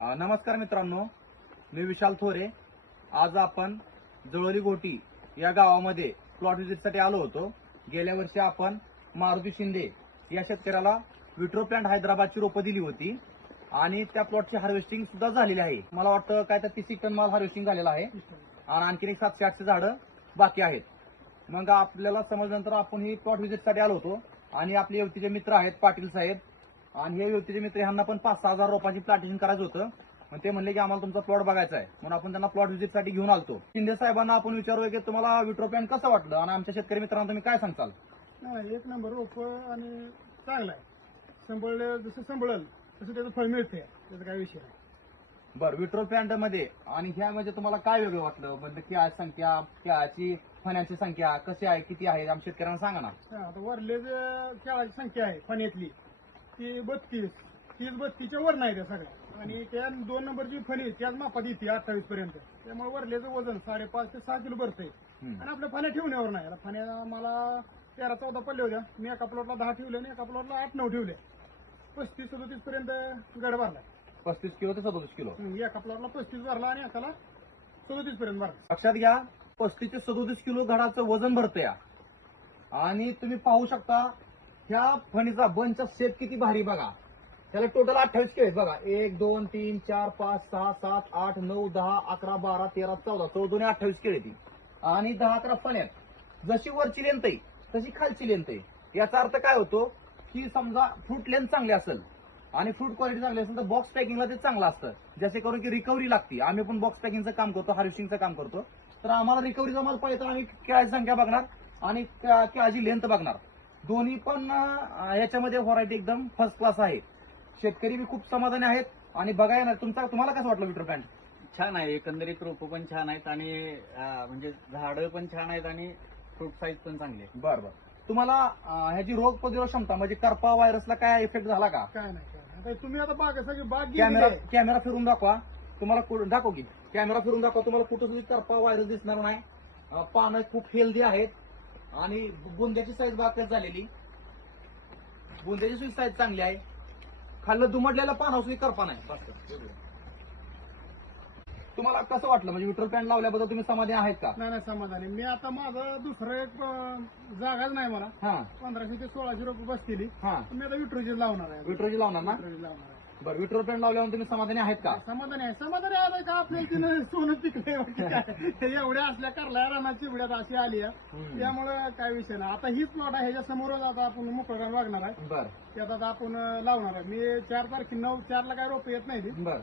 नमस्कार मित्रांनो, मी विशाल थोरे. आज आपण जवळली घोटी या गावामध्ये प्लॉट व्हिजिटसाठी आलो होतो. गेल्या वर्षी आपण मारुती शिंदे या शेतकऱ्याला विट्रो प्लांट हैदराबादची रोपं दिली होती आणि त्या प्लॉटची हार्वेस्टिंग सुद्धा झालेली आहे. मला वाटतं काय तर 30 टन माल हार्वेस्टिंग झालेला आहे आणि आणखी 700-800 झाडं बाकी आहेत. मग आपल्याला समजल्यानंतर आपण ही प्लॉट व्हिजिटसाठी आलो होतो आणि आपले युवतीचे मित्र आहेत पाटील साहेब आणि हे युवतीचे मित्र ह्यांना पण 5-6 हजार रोपांची प्लांटेशन करायचं होतं. मग ते म्हणले की आम्हाला तुमचा प्लॉट बघायचा आहे, म्हणून आपण त्यांना प्लॉट व्हिजिटसाठी घेऊन आलतो. शिंदे साहेबांना आपण विचारूया की तुम्हाला विट्रो प्लांट कसं वाटलं आणि आमच्या शेतकरी मित्रांना तुम्ही काय सांगताल? नाही, एक नंबर रोप आणि चांगला आहे. संभळलं जसं संभळल तसं त्याचं फळ मिळते, त्याचा काही विषय नाही. बरं, विट्रो प्लांट मध्ये आणि ह्या म्हणजे तुम्हाला काय वेगळं वाटलं? म्हणजे केळाची संख्या, केळाची फण्याची संख्या कशी आहे, किती आहे, आमच्या शेतकऱ्यांना सांगा ना. हा, आता वरले जे केळाची संख्या आहे फण्यातली ती 32-32च्या वर नाही त्या सगळ्या, आणि त्या 2 नंबरची फणी त्याच मापात येते 28 पर्यंत. त्यामुळे वरल्याचं वजन 5.5 ते 6 किलो भरतंय आणि आपल्या फण्या ठेवण्यावर नाही. फण्या मला 13-14 पडले होत्या. मी एका प्लॉटला 10 ठेवले आणि एका प्लॉटला 8-9 ठेवले. 35-37 पर्यंत गड भरला. 35 किलो ते 37 किलो. एका प्लॉटला 35 भरला आणि एकाला 37 पर्यंत भरला. लक्षात घ्या, 35 ते 37 किलो घडाचं वजन भरतं या. आणि तुम्ही पाहू शकता ह्या फणीचा बंचचा शेप किती भारी बघा. त्याला टोटल 28 केळी आहेत बघा. 1 2 3 4 5 6 7 8 9 10 11 12 13 14 14 28 केळी ती आणि 10-11 फण्यात. जशी वरची लेंथ आहे तशी खालची लेंथ आहे. याचा अर्थ काय होतो की समजा फ्रूट लेंथ चांगली असेल आणि फ्रूट क्वालिटी चांगली असेल तर बॉक्स पॅकिंगला ते चांगलं असतं. जसे करून की रिकव्हरी लागते. आम्ही पण बॉक्स पॅकिंगचं काम करतो, हार्वेस्टिंगचं काम करतो. तर आम्हाला रिकव्हरीचा माल पाहिजे तर आम्ही केळाची संख्या बघणार आणि केळाची लेंथ बघणार. दोन्ही पण याच्यामध्ये व्हरायटी एकदम फर्स्ट क्लास आहे. शेतकरी बी खूप समाधानी आहेत आणि बघा येणार. तुम्हाला कसं वाटलं विट्रो प्लांट? छान आहे. एकंदरीत रोपं पण छान आहेत आणि म्हणजे झाडं पण छान आहेत आणि फ्रूट साईज पण चांगली आहे. बरं बरं. तुम्हाला ह्याची रोग प्रतिरोध क्षमता म्हणजे करपा व्हायरसला काय इफेक्ट झाला का? काय नाही, काय नाही. आता तुम्ही आता बाग सगळी बाग कॅमेरा फिरून दाखवा. तुम्हाला दाखव की कॅमेरा फिरून दाखवा. तुम्हाला कुठं सुद्धा करपा व्हायरस दिसणार नाही. पानं खूप हेल्दी आहेत आणि बुंद्याची साईज बाकी झालेली. बुंद्याची सुद्धा साईज चांगली आहे. खाल्लं दुमडलेला पान सुद्धा करपा नाही. तुम्हाला कसं वाटलं म्हणजे विट्रो प्लांट लावल्याबद्दल तुम्ही समाधानी आहेत का? नाही समाधानी. मी आता माझं दुसरं एक जागाच नाही मला. हा 1500 ते 1600 रुपये बसतील. हा. मी आता विट्रोजी लावणार आहे. विट्रोजी लावणार ना? विट्रोजी लावणार आहे. बरं, विट्रो प्लांट लावल्यावर तुम्ही समाधानी आहेत का? समाधानी आहे. समाधानी आहे का आपल्या तिनं सोनं पिकलंय एवढ्या असल्या करल्या रानाची चिवड्यात अशी आली आहे. त्यामुळे काय विषय नाही. आता हीच प्लॉट आहे, ह्याच्या समोरच आता आपण मोकळं वागणार आहे. बरं त्यात आता आपण लावणार आहे. मी 4 तारखे 9-4 ला काय रोप येत नाही ती. बरं